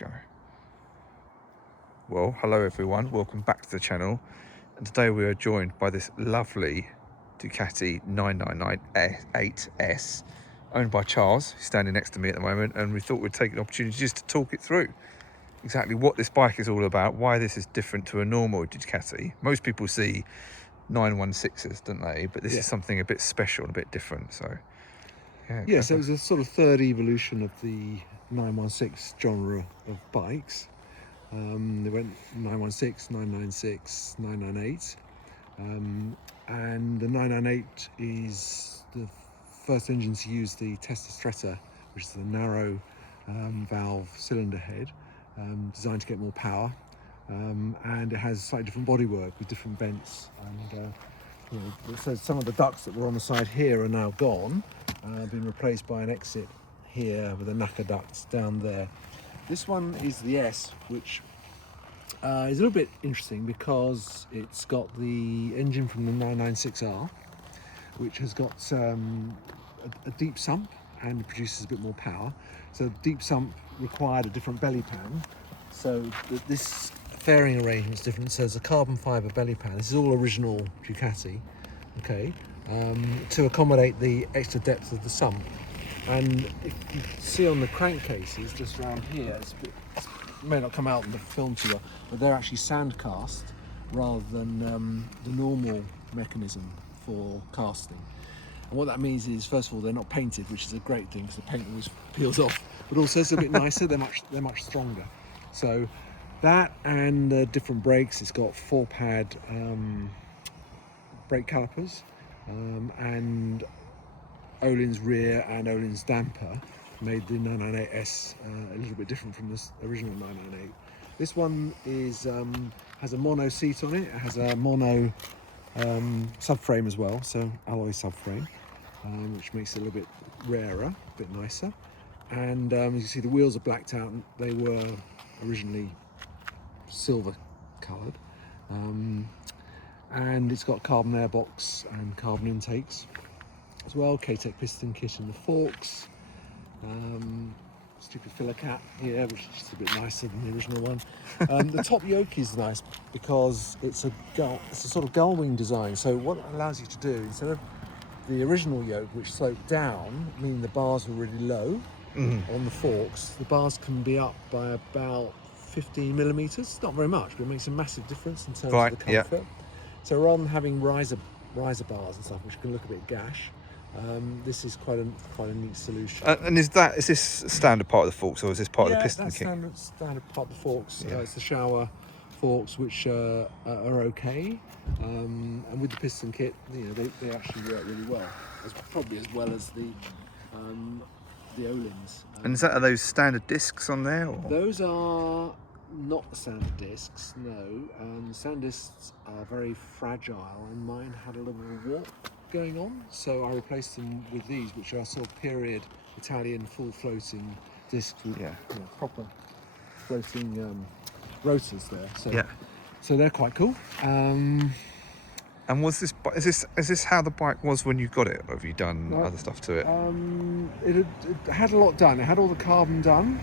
Go. Well, hello everyone, welcome back to the channel, and today we are joined by this lovely Ducati 998S owned by Charles, who's standing next to me at the moment, and we thought we'd take an opportunity just to talk it through exactly what this bike is all about, why this is different to a normal Ducati. Most people see 916s, don't they? But this is something a bit special and a bit different. So so it was a sort of third evolution of the 916 genre of bikes. They went 916, 996, 998, and the 998 is the first engine to use the Testa Stretta, which is the narrow valve cylinder head, designed to get more power, and it has slightly different bodywork with different vents, and so some of the ducts that were on the side here are now gone, been replaced by an exit here with a Naka duct down there. This one is the S, which is a little bit interesting because it's got the engine from the 996R, which has got a deep sump and produces a bit more power. So deep sump required a different belly pan. So this fairing arrangement is different. So it's a carbon fibre belly pan. This is all original Ducati, okay, to accommodate the extra depth of the sump. And if you see on the crankcases just around here, it may not come out in the film too well, but they're actually sand cast rather than the normal mechanism for casting. And what that means is, first of all, they're not painted, which is a great thing because the paint always peels off, but also it's a bit nicer. They're much stronger. So that and different brakes. It's got 4-pad brake calipers, and Öhlins rear and Öhlins damper made the 998S a little bit different from this original 998. This one is has a mono seat on it. It has a mono subframe as well, so alloy subframe, which makes it a little bit rarer, a bit nicer. And as you see, the wheels are blacked out. They were originally silver coloured, and it's got carbon airbox and carbon intakes as well. K-Tech piston kit in the forks. Stupid filler cap here, which is just a bit nicer than the original one. The top yoke is nice because it's a sort of gull wing design. So what it allows you to do, instead of the original yoke, which sloped down, meaning the bars were really low on the forks, the bars can be up by about 15 millimeters. Not very much, but it makes a massive difference in terms of the comfort. So rather than having riser bars and stuff, which can look a bit gash, this is quite a neat solution. And is this standard part of the forks, or is this part of the piston kit? Standard part of the forks. It's the shower forks, which are okay, and with the piston kit, they actually work really well, probably as well as the Öhlins. And are those standard discs on there? Or? Those are not the standard discs, no. The standard discs are very fragile, and mine had a little warp going on, so I replaced them with these, which are sort of period Italian full floating discs with proper floating rotors there. So they're quite cool. And is this how the bike was when you got it, or have you done other stuff to it? It had a lot done. It had all the carbon done.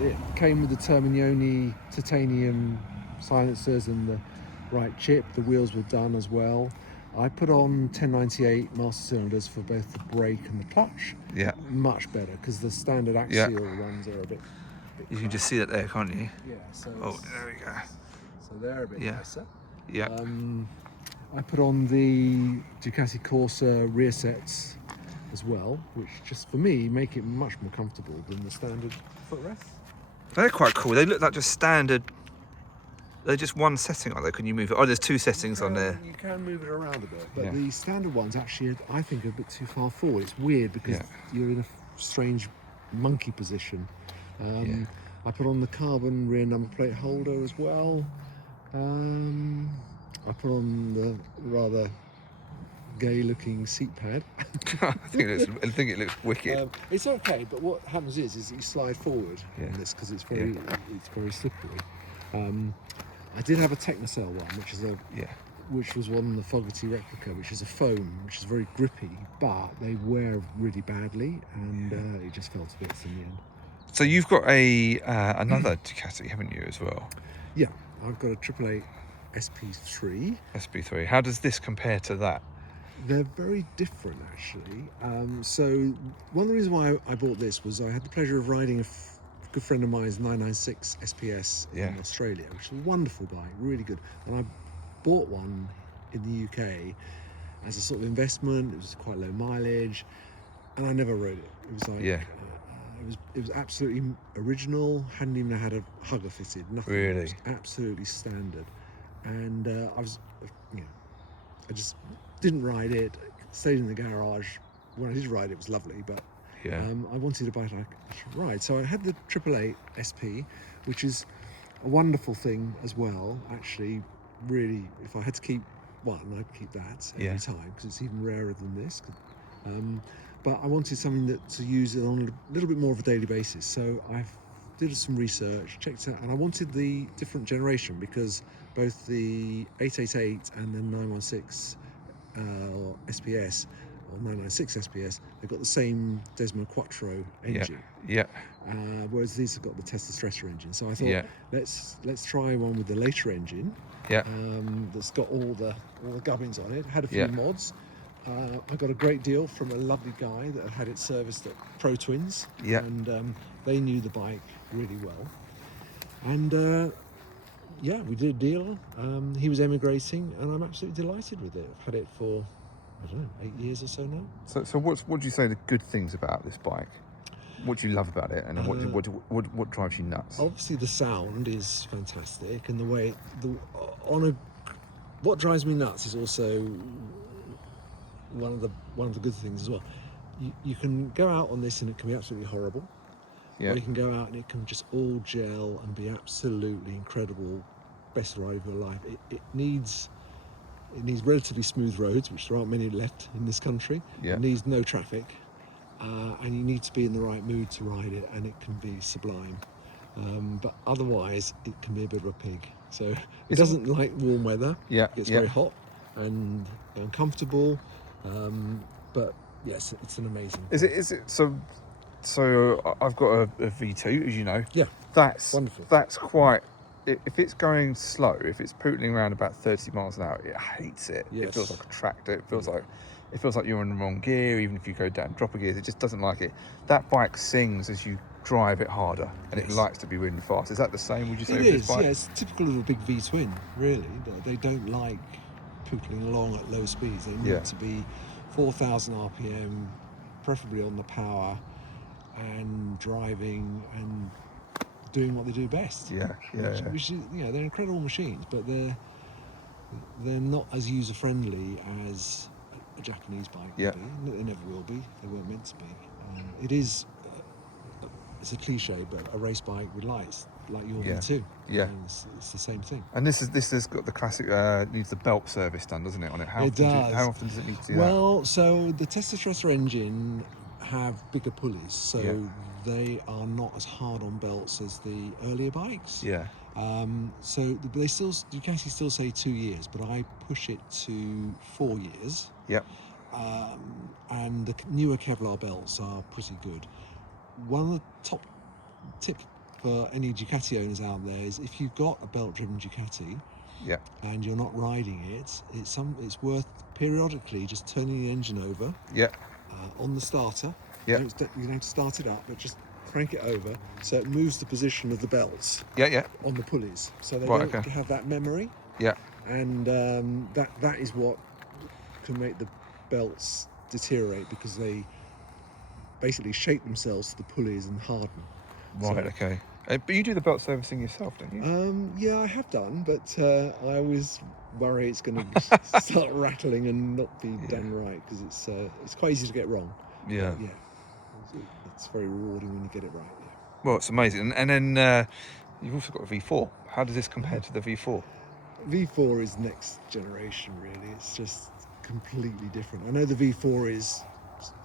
It came with the Terminioni titanium silencers and the right chip. The wheels were done as well. I put on 1098 master cylinders for both the brake and the clutch. Yeah. Much better, because the standard axial ones are a bit you can just see that there, can't you? Yeah. So there we go. So they're a bit nicer. Yeah. I put on the Ducati Corsa rear sets as well, which just for me make it much more comfortable than the standard footrests. They're quite cool. They look like just standard. They're just one setting, are they? Can you move it? Oh, there's two settings on there. You can move it around a bit, but the standard ones actually, I think, are a bit too far forward. It's weird because you're in a strange monkey position. I put on the carbon rear number plate holder as well. I put on the rather gay-looking seat pad. I think it looks wicked. It's okay, but what happens is you slide forward on this because it's very slippery. I did have a Technocell one, which was one, the Fogarty replica, which is a foam, which is very grippy, but they wear really badly, and it just fell to bits in the end. So you've got a another Ducati, haven't you, as well? Yeah, I've got a AAA SP3. SP3. How does this compare to that? They're very different, actually. So one of the reasons why I bought this was I had the pleasure of riding a good friend of mine's 996 SPS in Australia, which is a wonderful bike, really good. And I bought one in the UK as a sort of investment. It was quite low mileage, and I never rode it. It was like it was absolutely original. Hadn't even had a hugger fitted. Nothing. Really? It was absolutely standard. And I just didn't ride it. Stayed in the garage. When I did ride it, it was lovely, but I wanted a bike I could ride. So I had the AAA SP, which is a wonderful thing as well. Actually, really, if I had to keep one, I'd keep that every time, because it's even rarer than this. But I wanted something to use it on a little bit more of a daily basis. So I did some research, checked out, and I wanted the different generation, because both the 888 and the 916 SPS or 996 SPS, they've got the same Desmo Quattro engine. Whereas these have got the Tesla Stressor engine. So I thought, let's try one with the later engine. That's got all the gubbins on it. Had a few mods. I got a great deal from a lovely guy that had it serviced at Pro Twins, and they knew the bike really well. And we did a deal. He was emigrating, and I'm absolutely delighted with it. I've had it for, I don't know, 8 years or so now. So what do you say the good things about this bike? What do you love about it, and what drives you nuts? Obviously, the sound is fantastic, and the way what drives me nuts is also one of the good things as well. You can go out on this and it can be absolutely horrible. Or you can go out and it can just all gel and be absolutely incredible, best ride of your life. It needs relatively smooth roads, which there aren't many left in this country. It needs no traffic, and you need to be in the right mood to ride it, and it can be sublime. But otherwise, it can be a bit of a pig. So it doesn't like warm weather. It gets very hot and uncomfortable. But yes, it's an amazing bike. Is it so I've got a V2, as you know. That's wonderful. That's quite. If it's going slow, if it's pootling around about 30 miles an hour, it hates it. It feels like a tractor. It feels like you're in the wrong gear. Even if you go down dropper gears, it just doesn't like it. That bike sings as you drive it harder, and it likes to be really fast. Is that the same? Would you say? It is. Yeah, it's typical of a big V twin. Really, they don't like pootling along at low speeds. They need to be 4,000 RPM, preferably on the power, and driving and doing what they do best. Which is, they're incredible machines, but they're not as user friendly as a Japanese bike would be. They never will be. They weren't meant to be. It is. It's a cliche, but a race bike with lights, like your V2. It's the same thing. And this has got the classic needs the belt service done, doesn't it? On it, how often does it need to do that? Well, so the Tesla Stressor engine have bigger pulleys, so they are not as hard on belts as the earlier bikes. So Ducati still say 2 years, but I push it to 4 years. And the newer Kevlar belts are pretty good. One of the top tips for any Ducati owners out there is, if you've got a belt-driven Ducati and you're not riding it, it's worth periodically just turning the engine over on the starter. You don't have to start it up, but just crank it over so it moves the position of the belts on the pulleys, so they don't have that memory. And that is what can make the belts deteriorate, because they basically shape themselves to the pulleys and harden. But you do the belt servicing yourself, don't you? I have done, but I always worry it's going to start rattling and not be done right, because it's quite easy to get wrong. It's very rewarding when you get it right. Well, it's amazing. And then you've also got a V4. How does this compare to the V4? V4 is next generation, really. It's just completely different. I know the V4 is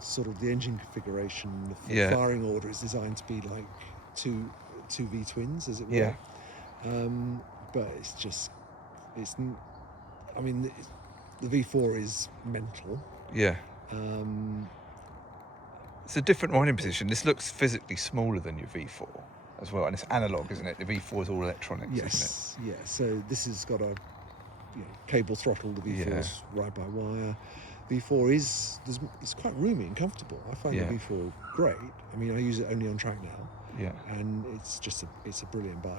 sort of the engine configuration, the firing order is designed to be like two V twins, as it were. But the V4 is mental. It's a different riding position. This looks physically smaller than your V4 as well, and it's analog, isn't it? The V4 is all electronics, isn't Yes, yeah. So this has got a cable throttle. The V4's ride by wire. V4 it's quite roomy and comfortable. I find the V4 great. I mean, I use it only on track now. Yeah. And it's a brilliant bike.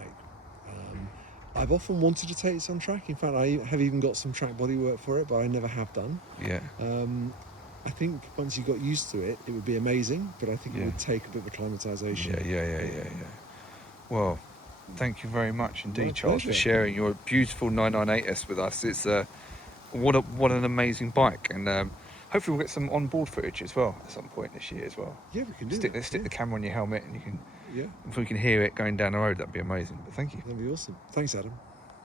I've often wanted to take this on track. In fact, I have even got some track bodywork for it, but I never have done. Yeah. I think once you got used to it, it would be amazing, but I think it would take a bit of acclimatization. Yeah. Well, thank you very much indeed, My Charles, pleasure. for sharing your beautiful 998S with us. It's what an amazing bike, and hopefully we'll get some on-board footage as well at some point this year as well. Yeah, we can do Stick that. the camera on your helmet, and you can. Yeah. If we can hear it going down the road, that'd be amazing. But thank you. That'd be awesome. Thanks, Adam.